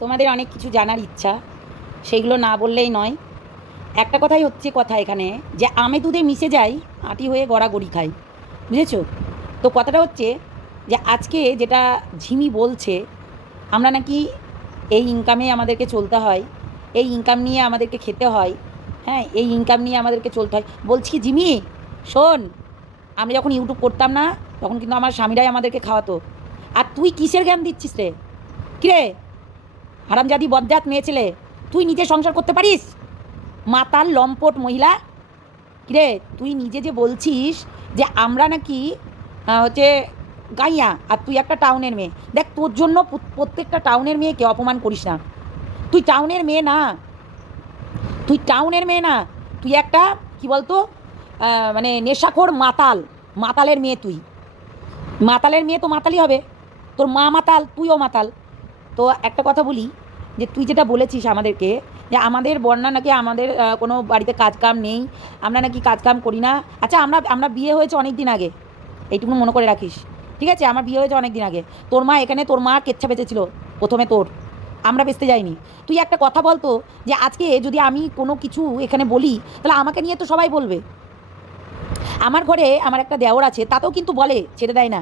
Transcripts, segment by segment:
তোমাদের অনেক কিছু জানার ইচ্ছা সেইগুলো না বললেই নয়। একটা কথাই হচ্ছে কথা এখানে, যে আমে দুধে মিশে যাই আটি হয়ে গড়াগড়ি খাই বুঝেছ? তো কথাটা হচ্ছে যে আজকে যেটা ঝিমি বলছে, আমরা নাকি এই ইনকামে আমাদেরকে চলতে হয়, এই ইনকাম নিয়ে আমাদেরকে খেতে হয় হ্যাঁ এই ইনকাম নিয়ে আমাদেরকে চলতে হয়। বলছি জিমি শোন, আমি যখন ইউটিউব করতাম না, তখন কিন্তু আমার স্বামীরাই আমাদেরকে খাওয়াতো। আর তুই কিসের জ্ঞান দিচ্ছিস রে? কিরে? হারামজাদি বজ্জাত মেয়ে ছেলে তুই নিজে সংসার করতে পারিস? মাতাল লম্পট মহিলা। কিরে, তুই নিজে যে বলছিস যে আমরা নাকি হচ্ছে গাইয়া আর তুই একটা টাউনের মেয়ে। দেখ, তোর জন্য প্রত্যেকটা টাউনের মেয়েকে অপমান করিস না। তুই টাউনের মেয়ে না। তুই টাউনের মেয়ে না। তুই একটা, কি বলতো মানে নেশাখোর মাতাল। মাতালের মেয়ে তুই। মাতালের মেয়ে তো মাতালই হবে। তোর মা মাতাল, তুইও মাতাল। তো একটা কথা বলি, যে তুই যেটা বলেছিস আমাদেরকে, যে আমাদের বন্যা নাকি আমাদের কোনো বাড়িতে কাজকাম নেই, আমরা নাকি কাজকাম করি না। আচ্ছা আমরা আমরা বিয়ে হয়েছে অনেক দিন আগে এইটুকু মনে করে রাখিস, ঠিক আছে? আমার বিয়ে হয়েছে অনেক দিন আগে। তোর মা এখানে, তোর মা কেচ্ছা বেঁচেছিল, প্রথমে তোর। আমরা বেচতে যাইনি। তুই একটা কথা বলতো যে আজকে যদি আমি কোনো কিছু এখানে বলি, তাহলে আমাকে নিয়ে তো সবাই বলবে। আমার ঘরে আমার একটা দেওর আছে, তাতেও কিন্তু বলে, ছেড়ে দেয় না।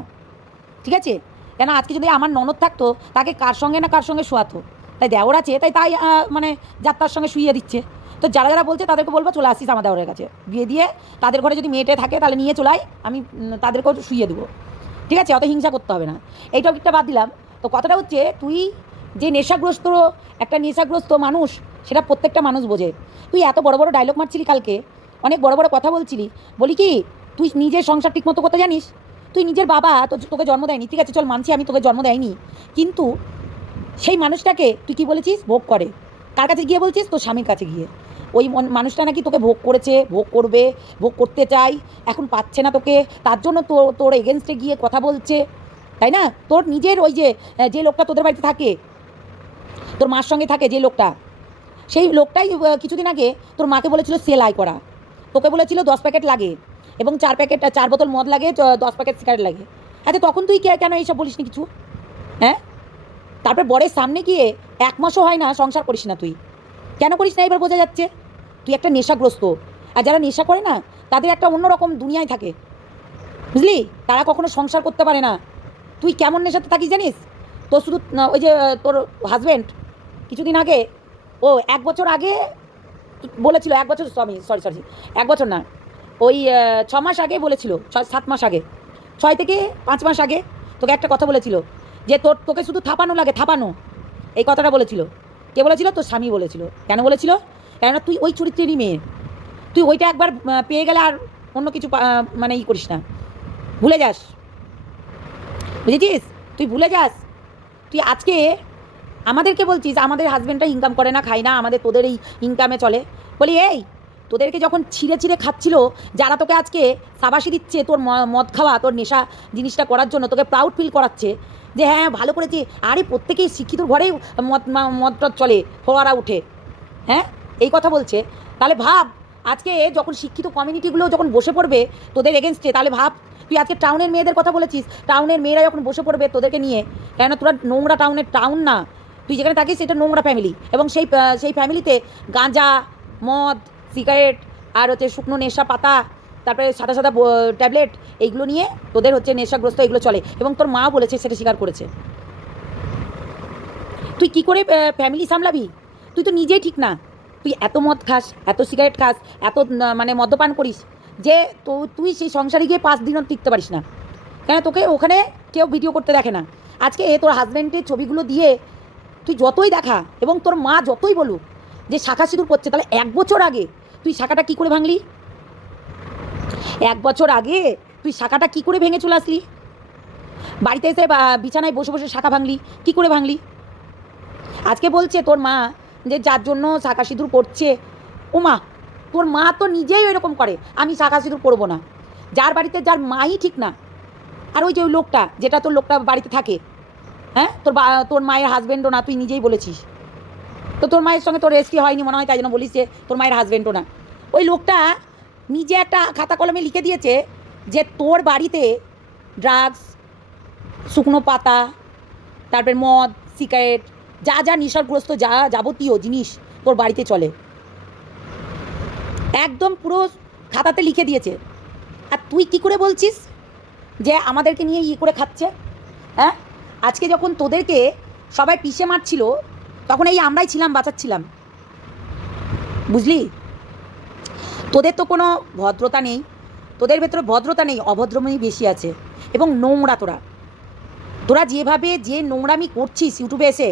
ঠিক আছে? কেন আজকে যদি আমার ননদ থাকতো, তাকে কার সঙ্গে না কার সঙ্গে শোয়াতো? তাই দেওর আছে, তাই তাই মানে যাত্রার সঙ্গে শুইয়ে দিচ্ছে। তো যারা যারা বলছে তাদেরকে বলব চলে আসিস আমার দেওরের কাছে। বিয়ে দিয়ে তাদের ঘরে যদি মেয়েটে থাকে তাহলে নিয়ে চলাই আমি তাদেরকেও শুইয়ে দেবো। ঠিক আছে? অত হিংসা করতে হবে না। এই টপিকটা বাদ দিলাম। তো কথাটা হচ্ছে তুই যে নেশাগ্রস্ত, একটা নেশাগ্রস্ত মানুষ, সেটা প্রত্যেকটা মানুষ বোঝে। তুই এত বড় বড় ডায়লগ মারছিলি কালকে, অনেক বড় বড় কথা বলছিলি। বলি কি, তুই নিজের সংসার ঠিকমতো করতে জানিস? তুই নিজের বাবা তো তোকে জন্ম দেয়নি, ঠিক আছে, চল মানছি আমি তোকে জন্ম দেয়নি। কিন্তু সেই মানুষটাকে তুই কি বলেছিস? ভোগ করে। কার কাছে গিয়ে বলছিস? তোর স্বামীর কাছে গিয়ে। ওই মন- মানুষটা নাকি তোকে ভোগ করেছে, ভোগ করবে, ভোগ করতে চাই, এখন পাচ্ছে না তোকে। তার জন্য তোর তোর এগেনস্টে গিয়ে কথা বলছে। তাই না? তোর নিজের ওই যে যে লোকটা তোদের বাড়িতে থাকে, তোর মার সঙ্গে থাকে যে লোকটা, সেই লোকটাই কিছুদিন আগে তোর মাকে বলেছিল সেলাই করা। তোকে বলেছিল দশ প্যাকেট লাগে। এবং চার প্যাকেট চার বোতল মদ লাগে দশ প্যাকেট সিগারেট লাগে। আচ্ছা তখন তুই কেন এইসব বলিস নি কিছু? হ্যাঁ? তারপরে বরের সামনে গিয়ে এক মাসও হয় না, সংসার করিস না তুই। কেন করিস না এবার বোঝা যাচ্ছে? তুই একটা নেশাগ্রস্ত। আর যারা নেশা করে না, তাদের একটা অন্যরকম দুনিয়ায় থাকে। বুঝলি? তারা কখনো সংসার করতে পারে না। তুই কেমন নেশাতে থাকিস জানিস? তোর শুধু ওই যে তোর হাজব্যান্ড কিছুদিন আগে, ও এক বছর আগে, বলেছিল, এক বছর সরি সরি সরি এক বছর না ওই ছ মাস আগে বলেছিল ছয় সাত মাস আগে। ছয় থেকে পাঁচ মাস আগে তোকে একটা কথা বলেছিল যে তোর, তোকে শুধু থাপানো লাগে, থাপানো। এই কথাটা বলেছিল। কে বলেছিল? তোর স্বামী বলেছিল। কেন বলেছিল? কেননা তুই ওই চরিত্রেরই মেয়ে। তুই ওইটা একবার পেয়ে গেলে আর অন্য কিছু মানে ই করিস না। ভুলে যাস। বুঝেছিস? তুই ভুলে যাস। তুই আজকে আমাদেরকে বলছিস, আমাদের হাজব্যান্ডটা ইনকাম করে না, খায় না, আমাদের, তোদের এই ইনকামে চলে। বলি, এই তোদেরকে যখন ছিঁড়ে ছিঁড়ে খাচ্ছিল, যারা তোকে আজকে সাবাসি দিচ্ছে, তোর মদ খাওয়া, তোর নেশা জিনিসটা করার জন্য, তোকে প্রাউড ফিল করাচ্ছে, যে হ্যাঁ ভালো করেছে। আরে, প্রত্যেকেই শিক্ষিত ঘরেই মদ মদ টদ চলে, ফোয়ারা উঠে। হ্যাঁ? এই কথা বলছে। তাহলে ভাব, আজকে যখন শিক্ষিত কমিউনিটিগুলো যখন বসে পড়বে তোদের এগেনস্টে তাহলে ভাব, তুই আজকে টাউনের মেয়েদের কথা বলেছিস। টাউনের মেয়েরা যখন বসে পড়বে তোদেরকে নিয়ে কেননা তোরা নোংরা টাউনের টাউন না? তুই যেখানে থাকিস সেটা নোংরা ফ্যামিলি এবং সেই সেই ফ্যামিলিতে গাঁজা, মদ সিগারেট আর হচ্ছে শুকনো নেশা পাতা, তারপরে সাদা সাদা ট্যাবলেট, এইগুলো নিয়ে তোদের হচ্ছে নেশাগ্রস্ত এগুলো চলে। এবং তোর মা বলেছে সেটা স্বীকার করেছে। তুই কি করে ফ্যামিলি সামলাবি? তুই তো নিজেই ঠিক না। তুই এত মদ খাস, এত সিগারেট খাস, এত মানে মদ্যপান করিস যে তো, তুই সেই সংসারে গিয়ে পাঁচ দিনও টিকতে পারিস না। কেন তোকে ওখানে কেউ ভিডিও করতে দেখে না। আজকে এ তোর হাজব্যান্ডের ছবিগুলো দিয়ে তুই যতই দেখা, এবং তোর মা যতই বলুক যে শাখা সিঁদুর করছে তাহলে এক বছর আগে তুই শাখাটা কী করে ভাঙলি? এক বছর আগে তুই শাখাটা কী করে ভেঙে চলে আসলি? বাড়িতে এসে বিছানায় বসে বসে শাখা ভাঙলি, কী করে ভাঙলি? আজকে বলছে তোর মা যে যার জন্য শাখা সিঁদুর করছে ও মা তোর মা তো নিজেই ওইরকম করে, আমি শাখা সিঁদুর করব না। যার বাড়িতে যার মাই ঠিক না, আর ওই যে ওই লোকটা, যেটা তোর লোকটা বাড়িতে থাকে হ্যাঁ? তোর তোর মায়ের হাজব্যান্ডও না, তুই নিজেই বলেছিস। তো তোর মায়ের সঙ্গে তোর রেস্কি হয়নি, মনে হয় তাই জন্য বলিস যে তোর মায়ের হাজব্যান্ডও না। ওই লোকটা নিজে একটা খাতা কলমে লিখে দিয়েছে যে তোর বাড়িতে ড্রাগস শুকনো পাতা, তারপর মদ সিগারেট যা যা নেশাগ্রস্ত যা যাবতীয় জিনিস তোর বাড়িতে চলে। একদম পুরো খাতাতে লিখে দিয়েছে। আর তুই কি করে বলছিস যে আমাদেরকে নিয়ে ই করে খাচ্ছে? হ্যাঁ? আজকে যখন তোদেরকে সবাই পিষে মারছিল তখন এই আমরাই ছিলাম, বাঁচাচ্ছিলাম। বুঝলি? তোদের তো কোনো ভদ্রতা নেই, তোদের ভেতরে ভদ্রতা নেই অভদ্রময়ী বেশি আছে, এবং নোংরা তোরা। তোরা যেভাবে যে নোংরামি করছিস ইউটিউবে এসে,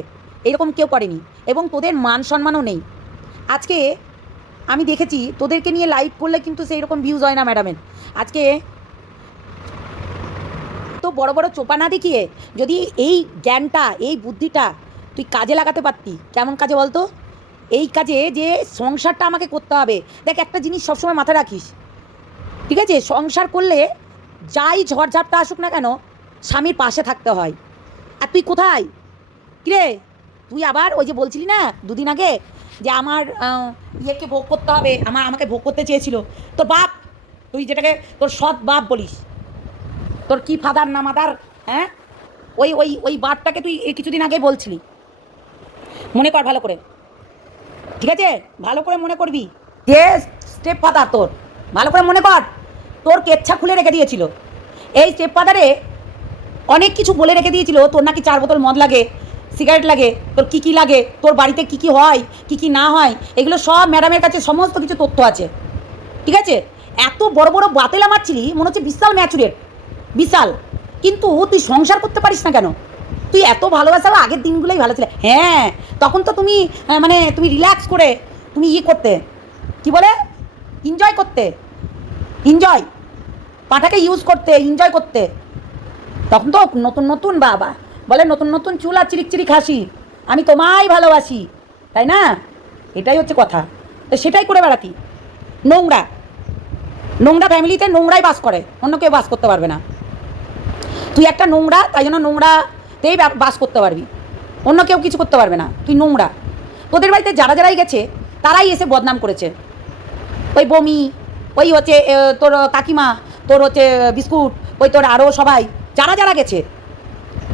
এরকম কেউ করেনি, এবং তোদের মান সম্মানও নেই। আজকে আমি দেখেছি, তোদেরকে নিয়ে লাইভ করলে কিন্তু সেই রকম ভিউজ হয় না ম্যাডামের আজকে তো বড় বড় চোপা না দেখিয়ে যদি এই জ্ঞানটা, এই বুদ্ধিটা তুই কাজে লাগাতে পারতি। কেমন কাজে বলতো? এই কাজে যে সংসারটা আমাকে করতে হবে। দেখ, একটা জিনিস সবসময় মাথায় রাখিস। ঠিক আছে? সংসার করলে যাই ঝড়ঝাপটা আসুক না কেন, স্বামীর পাশে থাকতে হয়। আর তুই কোথায়? কিরে? তুই আবার ওই যে বলছিলি না, দুদিন আগে যে আমার ইয়েকে ভোগ করতে হবে, আমার, আমাকে ভোগ করতে চেয়েছিল। তোর বাপ, তুই যেটাকে তোর সৎ বাপ বলিস। তোর কি ফাদার না মাদার হ্যাঁ? ওই ওই ওই বাপটাকে তুই কিছুদিন আগে বলছিলি। মনে কর ভালো করে। ঠিক আছে? ভালো করে মনে করবি। যে স্টেপ ফাদার তোর, ভালো করে মনে কর, তোর কেচ্ছা খুলে রেখে দিয়েছিল। এই স্টেপ ফাদারে অনেক কিছু বলে রেখে দিয়েছিল। তোর নাকি চার বোতল মদ লাগে সিগারেট লাগে, তোর কি কি লাগে, তোর বাড়িতে কি কি হয়, কি কি না হয়, এগুলো সব ম্যাডামের কাছে সমস্ত কিছু তথ্য আছে। ঠিক আছে? এত বড় বড় বাতেলা মারছিলি, মনে হচ্ছে বিশাল ম্যাচুরেট বিশাল। কিন্তু তুই সংসার করতে পারিস না কেন? তুই এত ভালোবাসা আগের দিনগুলোই ভালো ছিল। হ্যাঁ তখন তো তুমি মানে তুমি রিল্যাক্স করে, তুমি ই করতে। কি বলে? এনজয় করতে। এনজয় পাটাকে ইউজ করতে এনজয় করতে। তখন তো নতুন নতুন বাবা, বলে নতুন নতুন চুল আর চিরিক চিরিক হাসি। আমি তোমায় ভালোবাসি, তাই না? এটাই হচ্ছে কথা। তো সেটাই করে বেড়াতি। নোংরা। নোংরা ফ্যামিলিতে নোংরাই বাস করে। অন্য কেউ বাস করতে পারবে না। তুই একটা নোংরা, তাই জন্য নোংরাতেই বা- বাস করতে পারবি। অন্য কেউ কিছু করতে পারবে না। তুই নোংরা। তোদের বাড়িতে যারা যারাই গেছে, তারাই এসে বদনাম করেছে। ওই বমি, ওই হচ্ছে তোর কাকিমা, তোর হচ্ছে বিস্কুট, ওই তোর আরও সবাই, যারা যারা গেছে,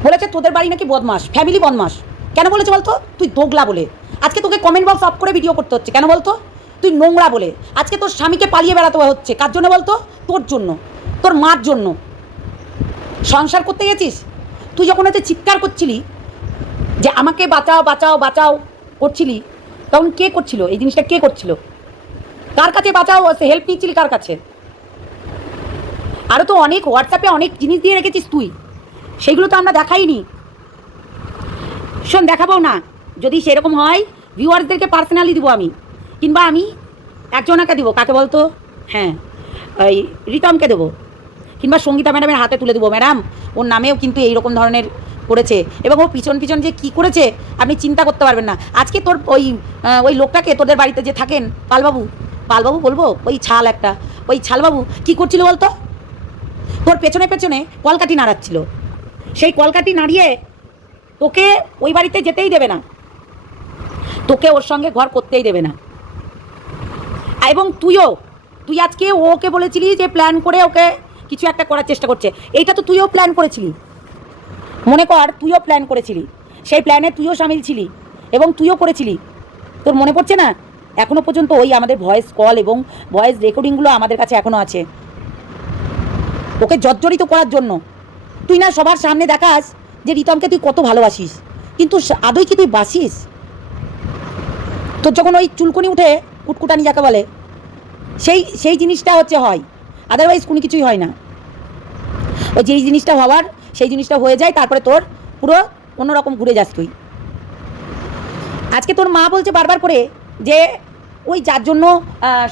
বলেছে তোদের বাড়ি নাকি বদমাস ফ্যামিলি বদমাস। কেন বলেছে বলতো? তুই দোগলা বলে। আজকে তোকে কমেন্ট বক্স অফ করে ভিডিও করতে হচ্ছে। কেন বলতো? তুই নোংরা বলে। আজকে তোর স্বামীকে পালিয়ে বেড়াতে হচ্ছে। কার জন্য বলতো? তোর জন্য। তোর মার জন্য। সংসার করতে গেছিস? তুই যখন হচ্ছে চিৎকার করছিলি যে আমাকে বাঁচাও বাঁচাও বাঁচাও করছিলি, তখন কে করছিল? এই জিনিসটা কে করছিল? কার কাছে বাঁচাও? হেল্প নিচ্ছিলি কার কাছে? আরও তো অনেক হোয়াটসঅ্যাপে অনেক জিনিস দিয়ে রেখেছিস তুই। সেগুলো তো আমরা দেখাইনি। শোন, দেখাবো না। যদি সেরকম হয় ভিউয়ার্সদেরকে পার্সোনালি দিব আমি। কিংবা আমি একজনাকে দিব। কাকে বলতো? হ্যাঁ ওই রিতমকে দেবো। কিংবা সঙ্গীতা ম্যাডামের হাতে তুলে দেবো, ম্যাডাম। ওর নামেও কিন্তু এইরকম ধরনের করেছে। এবং ও পিছন পিছন যে কী করেছে, আপনি চিন্তা করতে পারবেন না। আজকে তোর ওই ওই লোকটাকে তোদের বাড়িতে যে থাকেন, পালবাবু পালবাবু বলব? ওই ছাল একটা। ওই ছালবাবু, কি করছিল বলতো? তোর পেছনে পেছনে কলকাঠি নাড়াচ্ছিল। সেই কলকাঠি নাড়িয়ে তোকে ওই বাড়িতে যেতেই দেবে না। তোকে ওর সঙ্গে ঘর করতেই দেবে না। এবং তুইও, তুই আজকে ওকে বলেছিলি যে প্ল্যান করে ওকে কিছু একটা করার চেষ্টা করছে। এইটা তো তুইও প্ল্যান করেছিলি। মনে কর, তুইও প্ল্যান করেছিলি। সেই প্ল্যানে তুইও সামিল ছিলি এবং তুইও করেছিলি। তোর মনে পড়ছে না? এখনও পর্যন্ত ওই আমাদের ভয়েস কল এবং ভয়েস রেকর্ডিংগুলো আমাদের কাছে এখনও আছে। ওকে জর্জরিত করার জন্য। তুই না সবার সামনে দেখাস যে রিতমকে তুই কত ভালোবাসিস। কিন্তু আদৌ কি তুই বাসিস? তোর যখন ওই চুলকুনি উঠে কুটকুটানি যাকে বলে, সেই সেই জিনিসটা হচ্ছে হয়। আদারওয়াইজ কোনো কিছুই হয় না। ওই যেই জিনিসটা হওয়ার, সেই জিনিসটা হয়ে যায়, তারপরে তোর পুরো অন্যরকম ঘুরে যাস তুই। আজকে তোর মা বলছে বারবার করে যে, ওই যার জন্য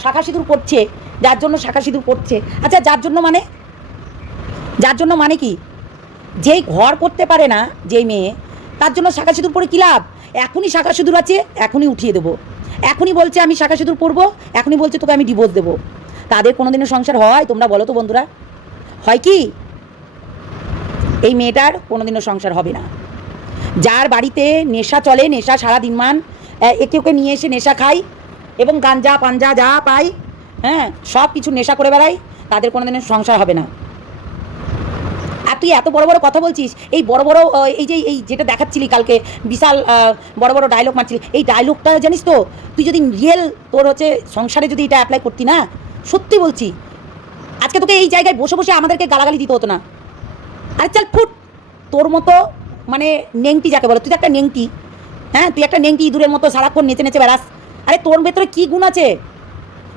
শাখা সিঁদুর পড়ছে, যার জন্য শাখা সিঁদুর পড়ছে। আচ্ছা যার জন্য মানে? যার জন্য মানে কি? যেই ঘর করতে পারে না, যেই মেয়ে, তার জন্য শাখা সিঁদুর পরে কী লাভ? এখনই শাখা সিঁদুর আছে, এখনই উঠিয়ে দেবো। এখনই বলছে আমি শাখা সিঁদুর পরবো এখনই বলছে তোকে আমি ডিভোর্স দেবো। তাদের কোনো দিনের সংসার হয়? তোমরা বলো তো বন্ধুরা। হয় কি? এই মেয়েটার কোনোদিনও সংসার হবে না। যার বাড়িতে নেশা চলে, নেশা সারা দিনমান একে ওকে নিয়ে এসে নেশা খাই এবং গাঞ্জা, পাঞ্জা যা পাই হ্যাঁ সব কিছু নেশা করে বেড়াই তাদের কোনোদিনের সংসার হবে না। আর তুই এত বড় বড় কথা বলছিস, এই বড় বড় এই যে, এই যেটা দেখাচ্ছিলি কালকে, বিশাল বড় বড় ডায়লগ মারছিলি, এই ডায়লগটা জানিস তো, তুই যদি রিয়েল তোর হচ্ছে সংসারে যদি এটা অ্যাপ্লাই করতি না সত্যি বলছি, আজকে তোকে এই জায়গায় বসে বসে আমাদেরকে গালাগালি দিতে হতো না। আরে চল ফুট, তোর মতো মানে নেংটি যাকে বলে, তুই একটা নেংটি হ্যাঁ তুই একটা নেংটি ইঁদুরের মতো সারাক্ষণ নেচে নেচে বেড়াস। আরে তোর ভেতরে কী গুণ আছে?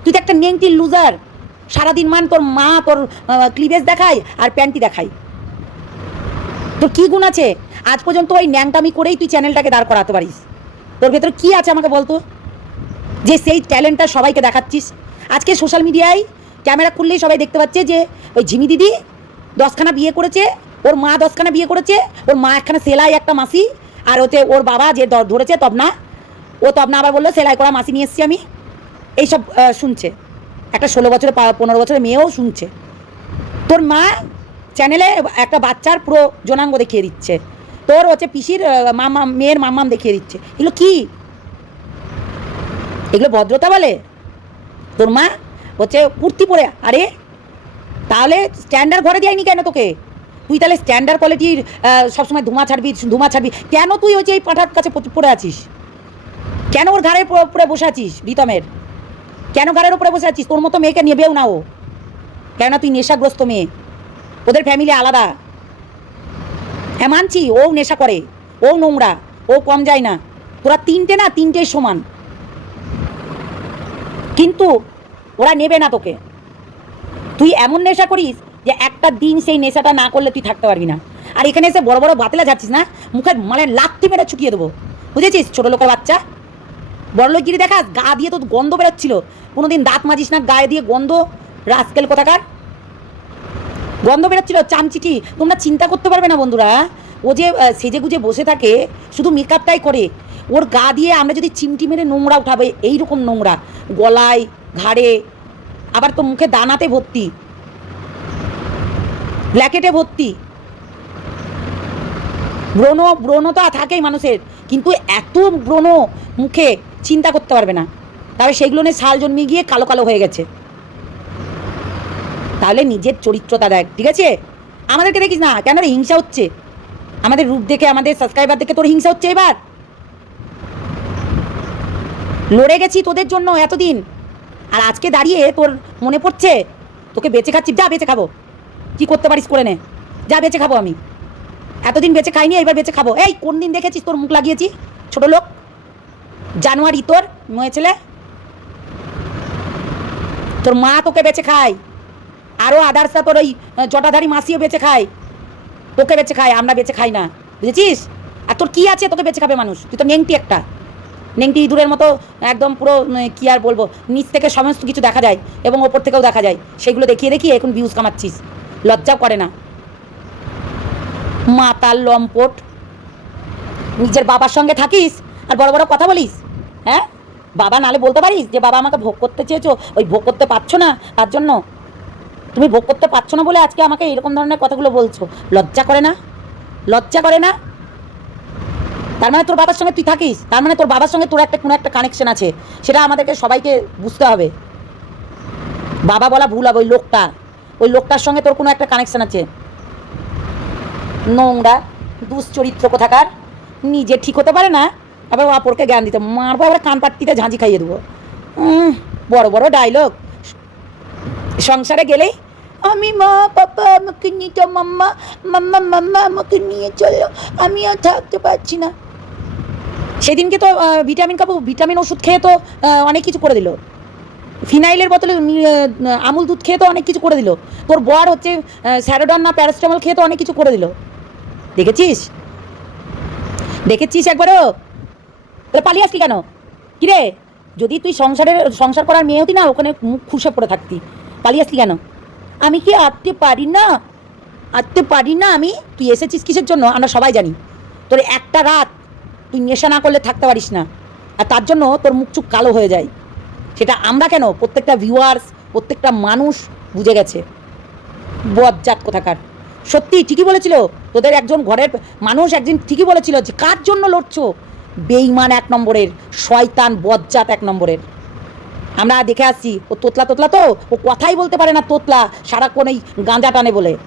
তুই তো একটা নেংটি লুজার সারাদিন মান তোর মা তোর ক্লিভেজ দেখায় আর প্যান্টি দেখায়। তোর কী গুণ আছে? আজ পর্যন্ত ওই ন্যাংটামি করেই তুই চ্যানেলটাকে দাঁড় করাতে পারিস। তোর ভেতরে কী আছে আমাকে বলতো? যে সেই ট্যালেন্টটা সবাইকে দেখাচ্ছিস। আজকে সোশ্যাল মিডিয়ায় ক্যামেরা খুললেই সবাই দেখতে পাচ্ছে যে ওই ঝিমি দিদি দশখানা বিয়ে করেছে, ওর মা দশখানা বিয়ে করেছে, ওর মা একখানা সেলাই একটা মাসি, আর হচ্ছে ওর বাবা যে ধরেছে তবনা, ও তবনা আবার বলল, সেলাই করা মাসি নিয়ে এসছি আমি। এইসব শুনছে। একটা ষোলো বছরের পনেরো বছরের মেয়েও শুনছে। তোর মা চ্যানেলে একটা বাচ্চার পুরো জনাঙ্গ দেখিয়ে দিচ্ছে। তোর হচ্ছে পিসির মামা, মেয়ের মাম্মাম দেখিয়ে দিচ্ছে। এগুলো কী? এগুলো ভদ্রতা বলে? তোর মা হচ্ছে কুর্তি পরে, আরে, তাহলে স্ট্যান্ডার্ড ঘরে দেয়নি কেন তোকে? তুই তাহলে স্ট্যান্ডার্ড কোয়ালিটির সবসময় ধুমা ছাড়বি ধুমা ছাড়বি, কেন তুই হচ্ছে এই পাঠার কাছে পড়ে আছিস? কেন ওর ঘাড়ের উপরে বসে আছিস রিতমের কেন ঘাড়ের উপরে বসে আছিস? তোর মতো মেয়েকে নেবেও না ও। কেননা তুই নেশাগ্রস্ত মেয়ে? ওদের ফ্যামিলি আলাদা। হ্যাঁ মানছি, ও নেশা করে, ও নোংরা, ও কম যায় না। তোরা তিনটে না, তিনটেই সমান। কিন্তু ওরা নেবে না তোকে। তুই এমন নেশা করিস যে একটা দিন সেই নেশাটা না করলে তুই থাকতে পারবি না। আর এখানে এসে বড় বড় বাতলা যাচ্ছিস না? মুখে মানে লাত্তি মেরে ছুটিয়ে দেবো। বুঝেছিস ছোটো লোকের বাচ্চা? বড় লোক গিরি দেখাস, গা দিয়ে তো গন্ধ বেরোচ্ছিল। কোনো দিন দাঁত মাজিস না, গায়ে দিয়ে গন্ধ? রাস্কেল কোথাকার? গন্ধ বেরোচ্ছিল চামচিটি তোমরা চিন্তা করতে পারবে না বন্ধুরা ও যে সেজে গুজে বসে থাকে, শুধু মেকআপটাই করে। ওর গা দিয়ে আমরা যদি চিমটি মেরে নোংরা উঠাবে, এইরকম নোংরা। গলায়, ঘাড়ে, আবার তো মুখে দানাতে ভর্তি, ব্ল্যাকেটে ভর্তি। ব্রণ ব্রণ তো থাকেই মানুষের, কিন্তু এত ব্রণ মুখে চিন্তা করতে পারবে না। তবে সেগুলো নিয়ে শাল জন্মিয়ে গিয়ে কালো কালো হয়ে গেছে। তাহলে নিজের চরিত্রটা দেখ, ঠিক আছে? আমাদেরকে দেখিস না, কেন হিংসা হচ্ছে? আমাদের রূপ দেখে, আমাদের সাবস্ক্রাইবার দেখে তোর হিংসা হচ্ছে এবার? লড়ে গেছি তোদের জন্য এতদিন। আর আজকে দাঁড়িয়ে তোর মনে পড়ছে? তোকে বেঁচে খাচ্ছি, যা বেঁচে খাব। কি করতে পারিস করে নে। যা বেঁচে খাব আমি। এতদিন বেঁচে খাইনি, এবার বেঁচে খাব। এই, কোন দিন দেখেছিস তোর মুখ লাগিয়েছি? ছোট লোক। জানুয়ারি তোর, মেয়ে ছেলে। তোর মা তোকে বেঁচে খায়। আরও আদার্সটা তোর ওই জটাধারী মাসিও বেঁচে খায়। তোকে বেঁচে খায়, আমরা বেঁচে খাই না। বুঝেছিস? আর তোর কী আছে? তোকে বেঁচে খাবে মানুষ। তুই তো নেংটি একটা। নেংটি ইঁদুরের মতো একদম পুরো কি আর বলব, নিচ থেকে সমস্ত কিছু দেখা যায় এবং ওপর থেকেও দেখা যায়। সেগুলো দেখিয়ে দেখিয়ে এখন ভিউজ কামাচ্ছিস। লজ্জাও করে না। মাতাল লম্পট। নিজের বাবার সঙ্গে থাকিস আর বড় বড় কথা বলিস হ্যাঁ? বাবা নালে বলতে পারিস যে, বাবা আমাকে ভোগ করতে চেয়েছো, ওই ভোগ করতে পারছ না, তার জন্য। তুমি ভোগ করতে পারছ না বলে আজকে আমাকে এরকম ধরনের কথাগুলো বলছো। লজ্জা করে না? লজ্জা করে না? তার মানে তোর বাবার সঙ্গে তুই থাকিস। তার মানে তোর বাবার সঙ্গে তোর একটা কোনো একটা কানেকশন আছে। সেটা আমাদেরকে সবাইকে বুঝতে হবে। বাবা বলা ভুল হবে, ওই লোকটা। ওই লোকটার সঙ্গে তোর কোনো একটা কানেকশন আছে। নোংরা, দুশ্চরিত্র কোথাকার। নিজে ঠিক হতে পারে না, আবার অপরকে জ্ঞান দিতে। মারবো আবার কান পাট্টিতে ঝাঁঝি খাইয়ে দেবো। বড় বড় ডায়লগ সংসারে গেলেই, আমি মা, পাপা, আমাকে নিয়ে মাম্মা মাম্মা মাম্মা, আমাকে নিয়ে চলো। আমি আর থাকতে পারছি না। সেদিনকে তো ভিটামিন কাপু ভিটামিন ওষুধ খেয়ে তো অনেক কিছু করে দিল। ফিনাইলের বোতলে আমুল দুধ খেয়ে তো অনেক কিছু করে দিল। তোর বর হচ্ছে স্যারোডন না প্যারাসিটামল খেয়ে তো অনেক কিছু করে দিল। দেখেছিস? দেখেছিস একবারও? তাহলে পালিয়ে আসলি কেন? কিরে? যদি তুই সংসারের, সংসার করার মেয়ে হতি না, ওখানে মুখ খুশে পড়ে থাকতি। পালিয়ে আসলি কেন? আমি কি আটতে পারি না? আটতে পারি না আমি? তুই এসেছিস কিসের জন্য? আমরা সবাই জানি। তোর একটা রাত তুই নেশা না করলে থাকতে পারিস না। আর তার জন্য তোর মুখ চুপ কালো হয়ে যায়। সেটা আমরা কেন? প্রত্যেকটা ভিউয়ার্স প্রত্যেকটা মানুষ বুঝে গেছে। বজ্জাত কোথাকার। সত্যি ঠিকই বলেছিল, তোদের একজন ঘরের মানুষ একদিন ঠিকই বলেছিল যে, কার জন্য লড়ছো? বেইমান এক নম্বরের, শয়তান বজ্জাত এক নম্বরের। আমরা দেখে আসছি, ও তোতলা তোতলা তো, ও কথাই বলতে পারে না তোতলা, সারাক্ষণ এই গাঁজা টানে বলে।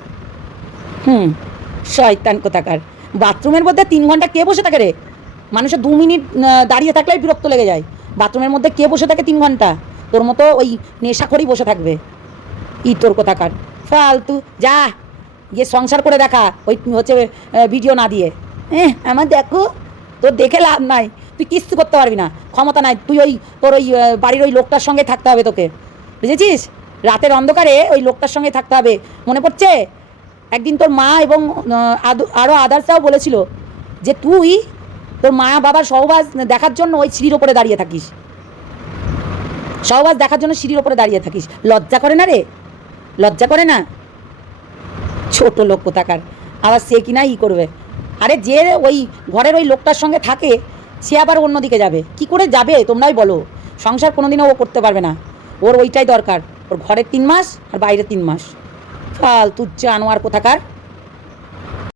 হুম, শয়তান কোথাকার। বাথরুমের মধ্যে তিন ঘণ্টা কে বসে থাকে রে? মানুষের দু মিনিট দাঁড়িয়ে থাকলেই বিরক্ত লেগে যায়। বাথরুমের মধ্যে কে বসে থাকে তিন ঘণ্টা? তোর মতো ওই নেশা করেই বসে থাকবে। ই তোর কোথাকার ফালতু, যা, গিয়ে সংসার করে দেখা, ওই হচ্ছে ভিডিও না দিয়ে। হ্যাঁ আমার দেখো, তোর দেখে লাভ নাই। তুই কিচ্ছু করতে পারবি না। ক্ষমতা নাই। তুই ওই, তোর ওই বাড়ির ওই লোকটার সঙ্গে থাকতে হবে তোকে। বুঝেছিস? রাতের অন্ধকারে ওই লোকটার সঙ্গে থাকতে হবে। মনে পড়ছে? একদিন তোর মা এবং আরও আদার্সরাও বলেছিল যে তুই তোর মা বাবার সহবাস দেখার জন্য ওই সিঁড়ির ওপরে দাঁড়িয়ে থাকিস। সহবাস দেখার জন্য সিঁড়ির ওপরে দাঁড়িয়ে থাকিস। লজ্জা করে না রে? লজ্জা করে না? ছোট লোক কোথাকার? আবার সে কিনা ই করবে? আরে যে ওই ঘরের ওই লোকটার সঙ্গে থাকে, সে আবার অন্যদিকে যাবে। কি করে যাবে? তোমরাই বলো। সংসার কোনোদিনও ও করতে পারবে না। ওর ওইটাই দরকার। ওর ঘরের তিন মাস আর বাইরের তিন মাস। ফালতু জানোয়ার কোথাকার?